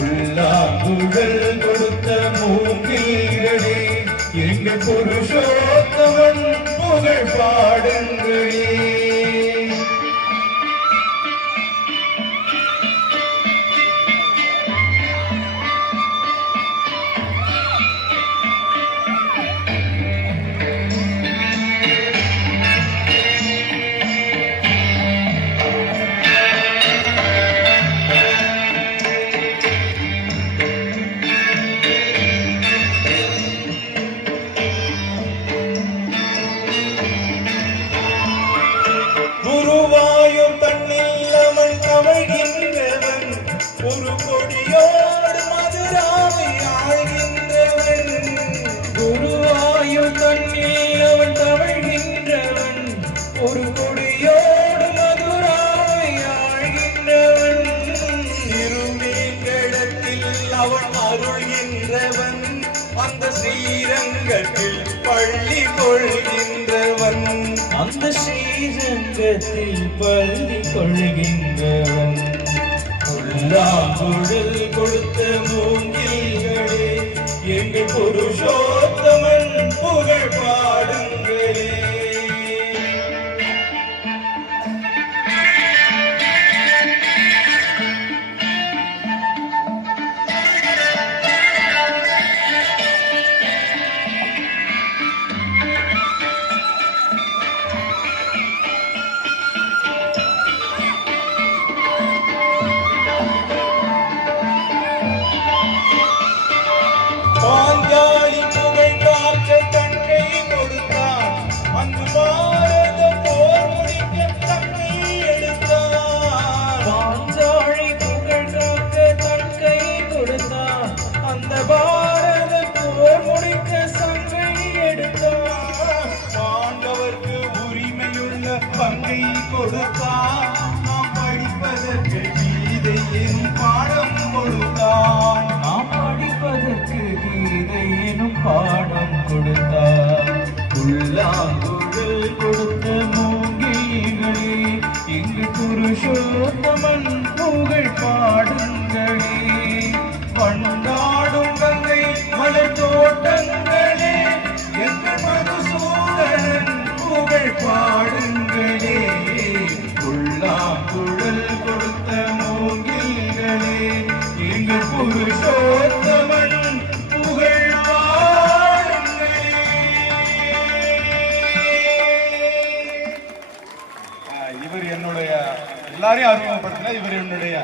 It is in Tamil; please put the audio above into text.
புகழ் கொடுத்த மூக்கீரடி எங்கள் புருஷோத்தவன் புகழ் பாடு. கொள்கிறவன் அந்த ஸ்ரீரங்கத்தில் பள்ளி கொள்கின்றவன். அந்த ஸ்ரீரங்கத்தில் பள்ளி கொள்கின்றவன். பொருள் கொடுத்த மூங்கில்களே எங்கள் புருஷோ பாடம் கொடுத்தார். உள்ளாங்குழல் கொடுத்த மூங்கிகளே இங்கு புருஷோத்தமன் புகழ் பாடுங்களே. இவர் என்னுடைய எல்லாரையும் அறிமுகப்படுத்தினார். இவர் என்னுடைய